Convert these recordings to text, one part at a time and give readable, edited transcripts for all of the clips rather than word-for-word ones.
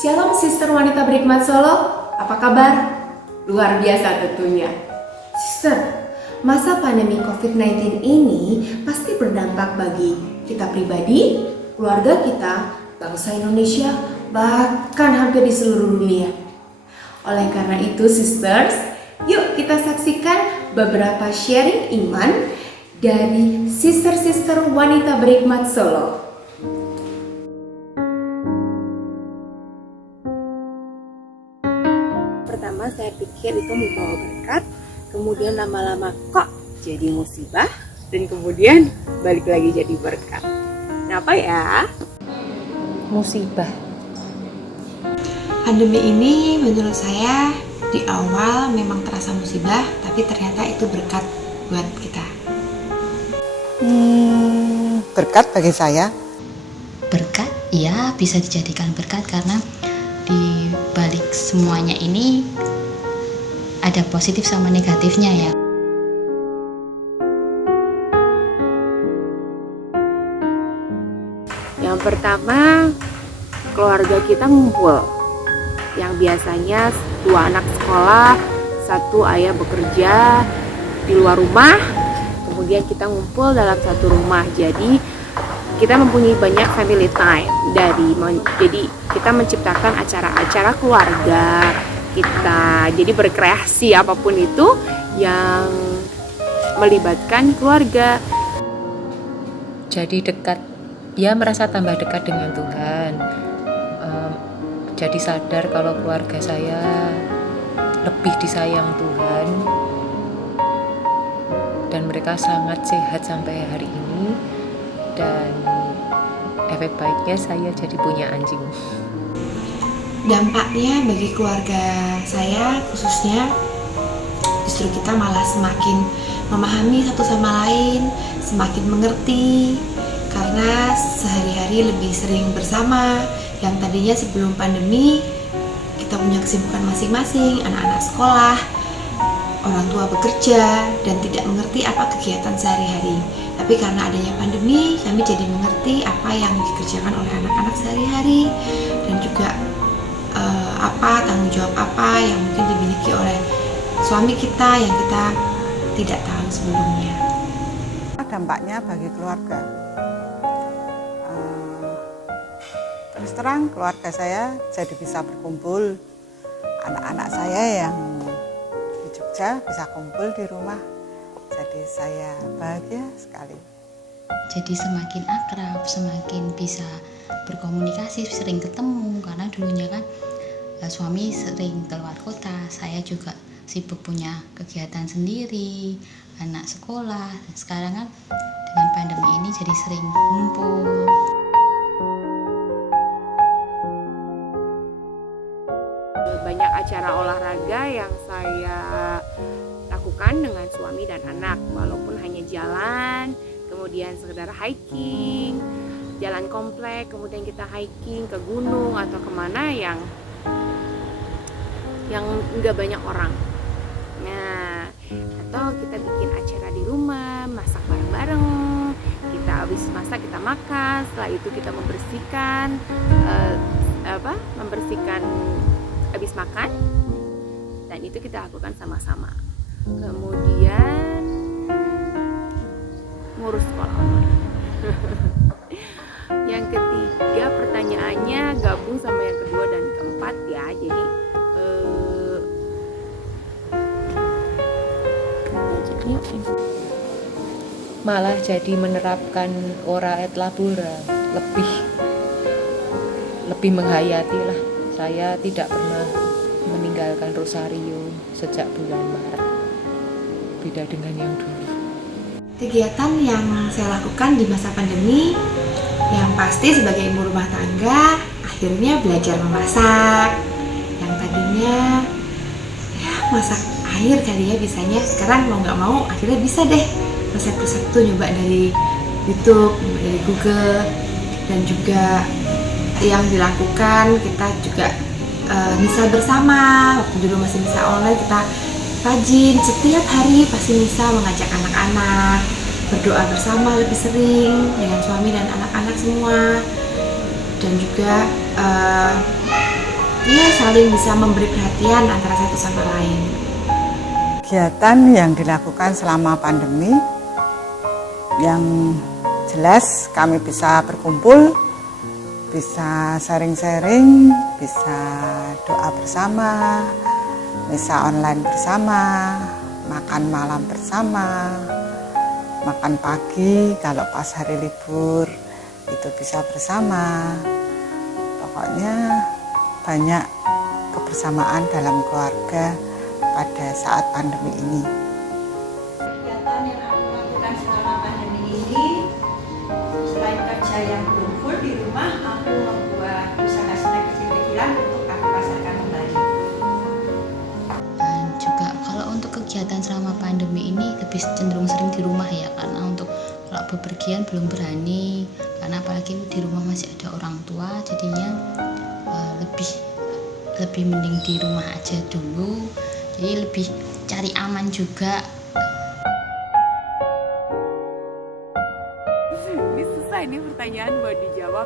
Shalom Sister Wanita Berhikmat Solo, apa kabar? Luar biasa tentunya. Sister, masa pandemi COVID-19 ini pasti berdampak bagi kita pribadi, keluarga kita, bangsa Indonesia, bahkan hampir di seluruh dunia. Oleh karena itu sisters, yuk kita saksikan beberapa sharing iman dari sister-sister wanita berhikmat Solo. Pertama saya pikir itu membawa berkat, kemudian lama-lama kok jadi musibah, dan kemudian balik lagi jadi berkat. Kenapa ya? Musibah. Pandemi ini menurut saya di awal memang terasa musibah, tapi ternyata itu berkat buat kita. Berkat bagi saya. Berkat, ya bisa dijadikan berkat karena di balik semuanya ini ada positif sama negatifnya ya. Yang pertama, keluarga kita ngumpul. Yang biasanya 2 anak sekolah, 1 ayah bekerja di luar rumah, kemudian kita ngumpul dalam satu rumah. Jadi kita mempunyai banyak family time. Jadi kita menciptakan acara-acara keluarga kita. Jadi berkreasi apapun itu yang melibatkan keluarga. Jadi dekat, dia merasa tambah dekat dengan Tuhan. Jadi sadar kalau keluarga saya lebih disayang Tuhan, dan mereka sangat sehat sampai hari ini. Dan efek baiknya saya jadi punya anjing. Dampaknya bagi keluarga saya khususnya, justru kita malah semakin memahami satu sama lain, semakin mengerti, karena sehari-hari lebih sering bersama. Yang tadinya sebelum pandemi kita punya kesibukan masing-masing, anak-anak sekolah, orang tua bekerja, dan tidak mengerti apa kegiatan sehari-hari. Tapi karena adanya pandemi, kami jadi mengerti apa yang dikerjakan oleh anak-anak sehari-hari, dan juga apa tanggung jawab apa yang mungkin dimiliki oleh suami kita yang kita tidak tahu sebelumnya. Dampaknya bagi keluarga. Terus terang keluarga saya jadi bisa berkumpul. Anak-anak saya yang di Jogja bisa kumpul di rumah. Jadi saya bahagia sekali. Jadi semakin akrab, semakin bisa berkomunikasi, sering ketemu. Karena dulunya kan suami sering keluar kota, saya juga sibuk punya kegiatan sendiri, anak sekolah. Dan sekarang kan dengan pandemi ini jadi sering kumpul. Banyak acara olahraga yang saya lakukan dengan suami dan anak, walaupun hanya jalan, kemudian sekedar hiking, jalan komplek, kemudian kita hiking ke gunung atau kemana yang nggak banyak orang. Nah, atau kita bikin acara di rumah, masak bareng-bareng. Kita habis masak kita makan, setelah itu kita membersihkan habis makan, dan itu kita lakukan sama-sama. Kemudian ngurus sekolah. Yang ketiga pertanyaannya gabung sama yang kedua dan keempat ya. Jadi Malah jadi menerapkan ora et labora, lebih menghayati lah. Saya tidak pernah meninggalkan rosario sejak bulan Maret, beda dengan yang dulu. Kegiatan yang saya lakukan di masa pandemi, yang pasti sebagai ibu rumah tangga, akhirnya belajar memasak. Yang tadinya ya masak air kali ya bisanya, sekarang mau nggak mau akhirnya bisa deh resep-resep tuh nyoba dari YouTube, nyoba dari Google. Dan juga yang dilakukan kita juga misa bersama. Waktu dulu masih misa online, kita rajin setiap hari pasti misa, mengajak anak-anak berdoa bersama lebih sering dengan suami dan anak-anak semua. Dan juga saling bisa memberi perhatian antara satu sama lain. Kegiatan yang dilakukan selama pandemi, yang jelas kami bisa berkumpul, bisa sharing-sharing, bisa doa bersama, misa online bersama, makan malam bersama, makan pagi kalau pas hari libur itu bisa bersama. Pokoknya banyak kebersamaan dalam keluarga pada saat pandemi ini. Kegiatan yang aku lakukan selama pandemi ini, selain kerja yang full di rumah, aku membuat usaha snack kecil-kecilan untuk aku pasarkan kembali. Dan juga kalau untuk kegiatan selama pandemi ini lebih cenderung sering di rumah ya, karena untuk kalau bepergian belum berani, karena apalagi di rumah masih ada orang tua, jadinya lebih mending di rumah aja dulu, jadi lebih cari aman juga. Ini susah ini pertanyaan buat dijawab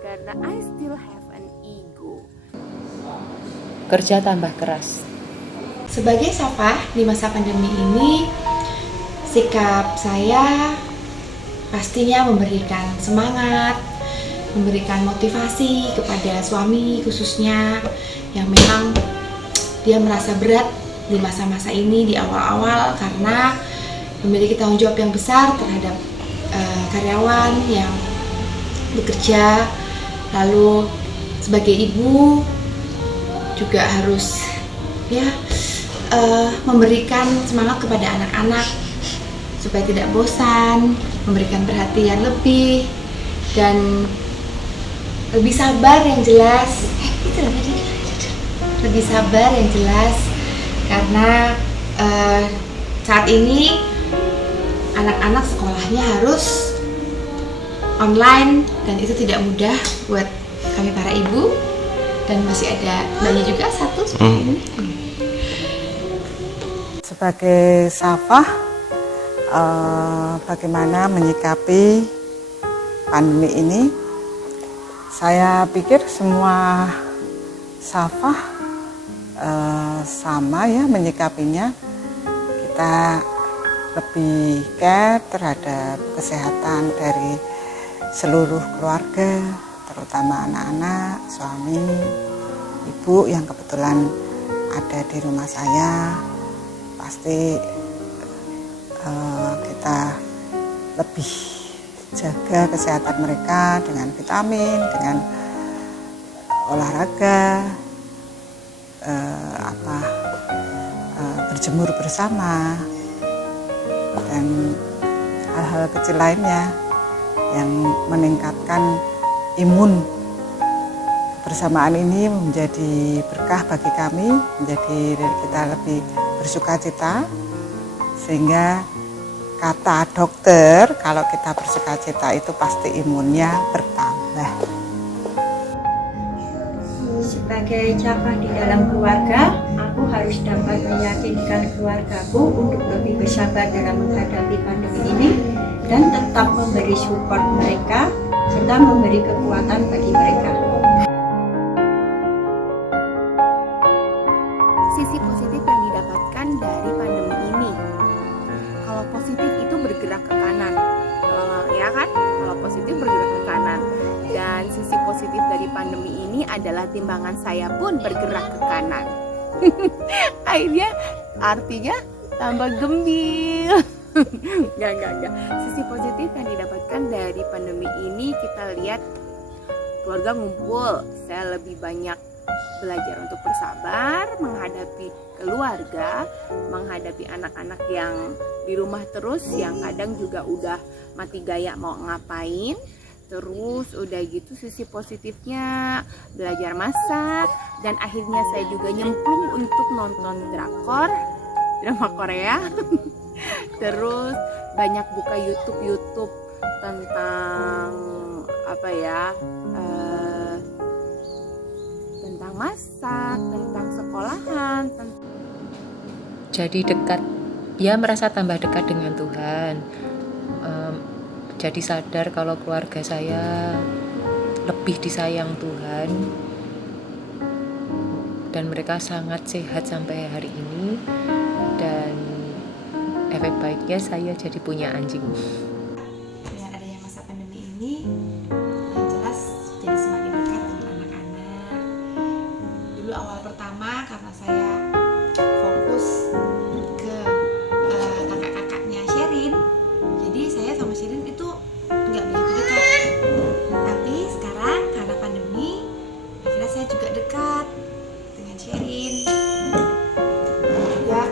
karena I still have an ego. Kerja tambah keras. Sebagai Safah di masa pandemi ini, sikap saya pastinya memberikan semangat, memberikan motivasi kepada suami khususnya yang memang dia merasa berat di masa-masa ini di awal-awal karena memiliki tanggung jawab yang besar terhadap karyawan yang bekerja, lalu sebagai ibu juga harus memberikan semangat kepada anak-anak supaya tidak bosan, memberikan perhatian lebih dan lebih sabar yang jelas. Lebih sabar yang jelas karena saat ini anak-anak sekolahnya harus online dan itu tidak mudah buat kami para ibu, dan masih ada bayi juga satu seperti ini. Sebagai Safah, bagaimana menyikapi pandemi ini? Saya pikir semua Safah sama ya menyikapinya. Kita lebih care terhadap kesehatan dari seluruh keluarga, terutama anak-anak, suami, ibu yang kebetulan ada di rumah saya. Pasti kita lebih jaga kesehatan mereka dengan vitamin, dengan olahraga, berjemur bersama, dan hal-hal kecil lainnya yang meningkatkan imun. Kebersamaan ini menjadi berkah bagi kami, menjadi kita lebih bersukacita, sehingga kata dokter kalau kita bersukacita itu pasti imunnya bertambah. Sebagai Safah di dalam keluarga, aku harus dapat meyakinkan keluargaku untuk lebih bersabar dalam menghadapi pandemi ini dan tetap memberi support mereka serta memberi kekuatan bagi mereka. Sisi positif yang didapatkan dari pandemi ini. Kalau positif itu bergerak ke kanan. Kalau positif bergerak ke kanan. Dan sisi positif dari pandemi ini adalah timbangan saya pun bergerak ke kanan. Akhirnya artinya tambah gembil. Enggak. Sisi positif yang didapatkan dari pandemi ini, kita lihat keluarga ngumpul. Saya lebih banyak belajar untuk bersabar, menghadapi keluarga, menghadapi anak-anak yang di rumah terus, yang kadang juga udah mati gaya mau ngapain. Terus udah gitu sisi positifnya belajar masak, dan akhirnya saya juga nyemplung untuk nonton drama Korea. Terus banyak buka YouTube tentang tentang masak, tentang sekolahan, Jadi dekat, ya merasa tambah dekat dengan Tuhan. Jadi sadar kalau keluarga saya lebih disayang Tuhan. dan mereka sangat sehat sampai hari ini. Dan efek baiknya saya jadi punya anjing. Dengan adanya masa pandemi ini, yang jelas jadi semakin dekat dengan anak-anak. Dulu awal pertama karena saya fokus ke kakak-kakaknya Sherin, jadi saya sama Sherin itu nggak begitu dekat. Tapi sekarang karena pandemi, akhirnya saya juga dekat dengan Sherin. Dan juga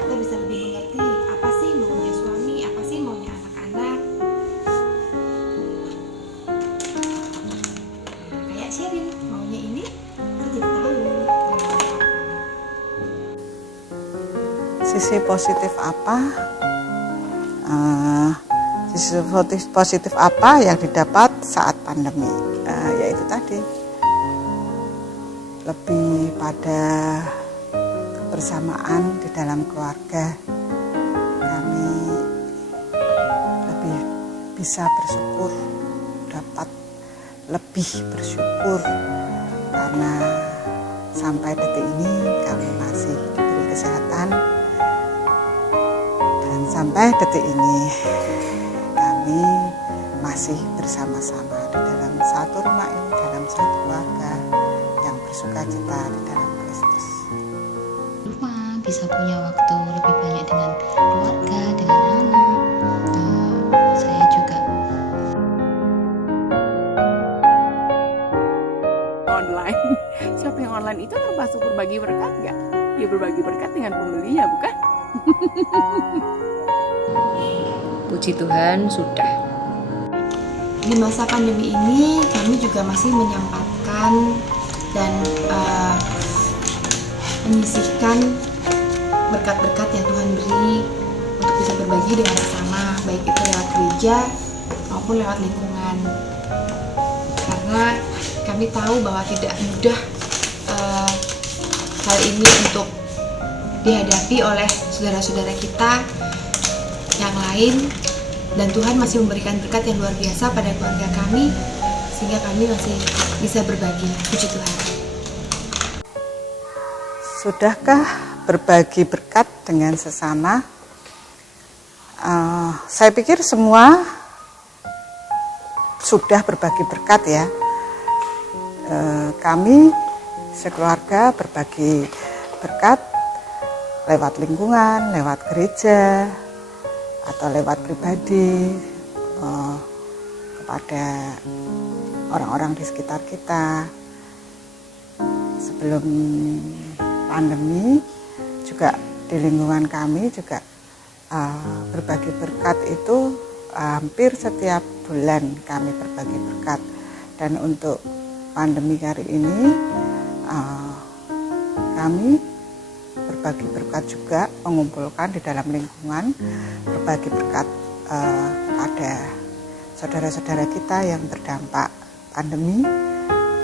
kita bisa lebih mengerti apa sih maunya suami, apa sih maunya anak-anak. Kayak Sherin maunya ini, kita jadi tahu. Sisi positif apa? Sisi positif apa yang didapat saat pandemi? Yaitu tadi lebih pada kebersamaan di dalam keluarga. Kami lebih bisa bersyukur, dapat lebih bersyukur karena sampai detik ini kami masih diberi kesehatan, dan sampai detik ini kami masih bersama-sama di dalam satu rumah ini, dalam satu keluarga yang bersuka cita di dalam Kristus. Rumah bisa punya waktu lebih banyak dengan keluarga, dengan anak. Saya juga Online. Shopping online itu termasuk berbagi berkat nggak? Ya berbagi berkat dengan pembelinya, bukan? Puji Tuhan sudah. Di masa pandemi ini kami juga masih menyempatkan dan menyisihkan berkat-berkat yang Tuhan beri untuk bisa berbagi dengan sesama, baik itu lewat gereja maupun lewat lingkungan. Karena kami tahu bahwa tidak mudah hal ini untuk dihadapi oleh saudara-saudara kita yang lain, dan Tuhan masih memberikan berkat yang luar biasa pada keluarga kami sehingga kami masih bisa berbagi. Puji Tuhan. Sudahkah berbagi berkat dengan sesama? Saya pikir semua sudah berbagi berkat ya. Kami sekeluarga berbagi berkat lewat lingkungan, lewat gereja, atau lewat pribadi kepada orang-orang di sekitar kita. Sebelum pandemi juga di lingkungan kami juga berbagi berkat itu hampir setiap bulan kami berbagi berkat. Dan untuk pandemi kali ini kami berbagi berkat juga, mengumpulkan di dalam lingkungan, berbagi berkat kepada saudara-saudara kita yang terdampak pandemi,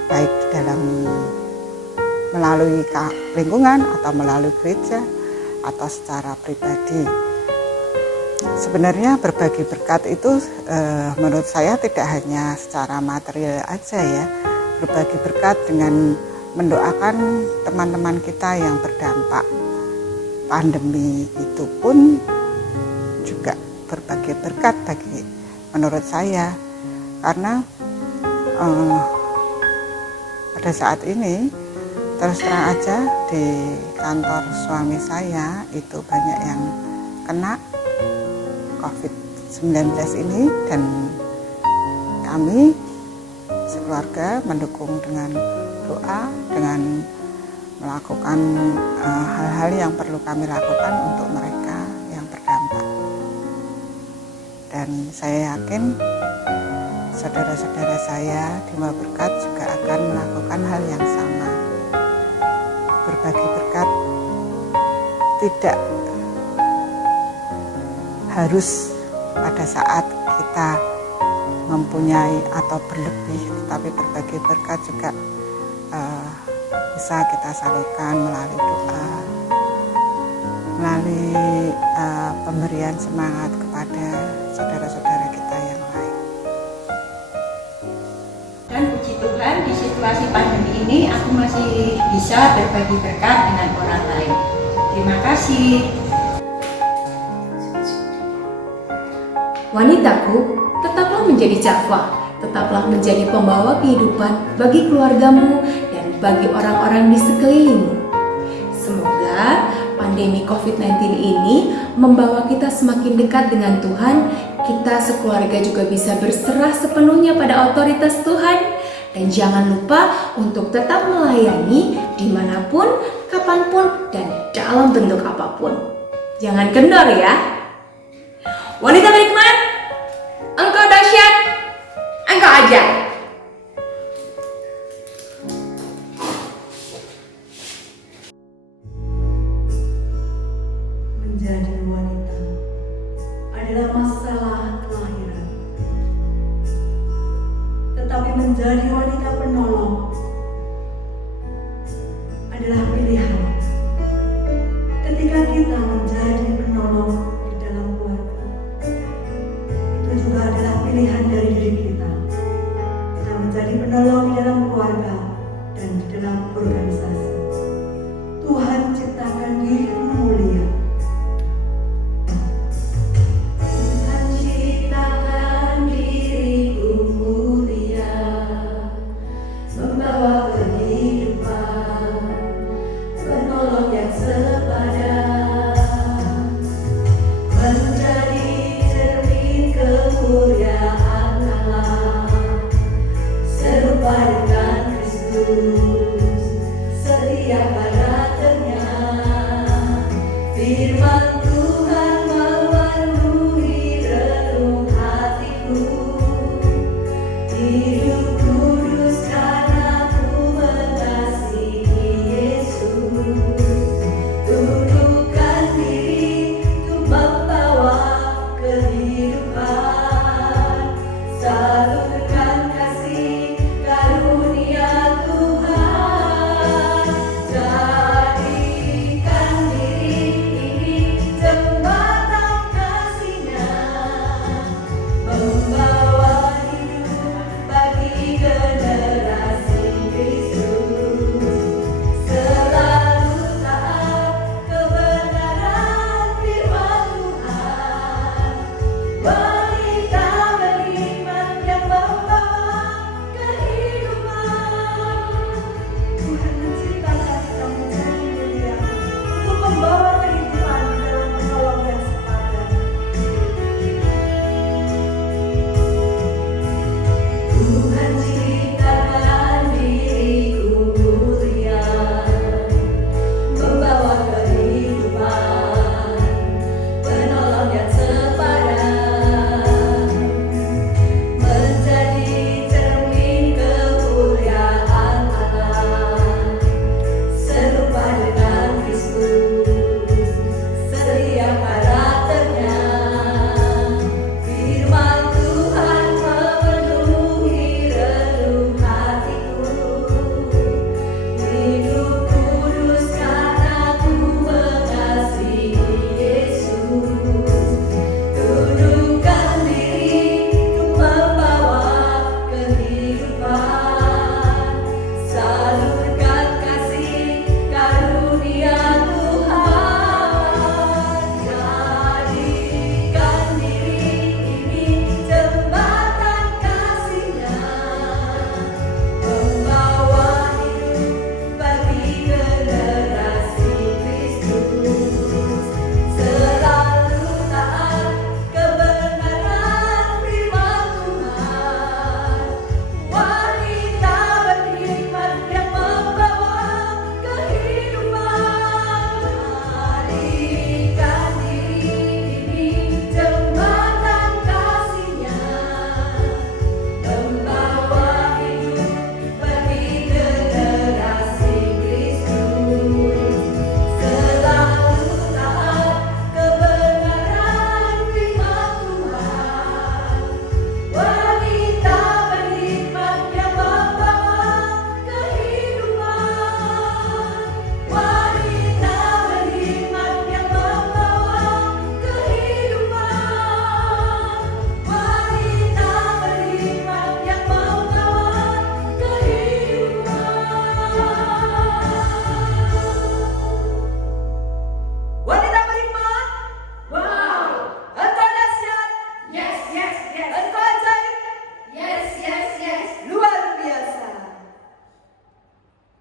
baik di dalam melalui lingkungan atau melalui gereja atau secara pribadi. Sebenarnya berbagi berkat itu menurut saya tidak hanya secara material aja ya. Berbagi berkat dengan mendoakan teman-teman kita yang terdampak pandemi itu pun juga berbagi berkat bagi menurut saya, karena pada saat ini terus terang aja di kantor suami saya itu banyak yang kena COVID-19 ini, dan kami sekeluarga mendukung dengan doa, dengan melakukan hal-hal yang perlu kami lakukan untuk mereka yang terdampak. Dan saya yakin saudara-saudara saya di Mau Berkat juga akan melakukan hal yang sama. Berbagi berkat tidak harus pada saat kita mempunyai atau berlebih, tetapi berbagi berkat juga bisa kita salurkan melalui doa, melalui pemberian semangat kepada saudara-saudara kita yang lain. Dan puji Tuhan di situ situasi pandemi ini aku masih bisa berbagi berkat dengan orang lain. Terima kasih. Wanitaku, tetaplah menjadi Java, tetaplah menjadi pembawa kehidupan bagi keluargamu dan bagi orang-orang di sekelilingmu. Semoga pandemi COVID-19 ini membawa kita semakin dekat dengan Tuhan. Kita sekeluarga juga bisa berserah sepenuhnya pada otoritas Tuhan. Dan jangan lupa untuk tetap melayani dimanapun, kapanpun, dan dalam bentuk apapun. Jangan kendor ya. Wanita berikmat, engkau dahsyat, engkau ajaib. Menjadi wanita adalah masalah kelahiran, tetapi menjadi wanita penolong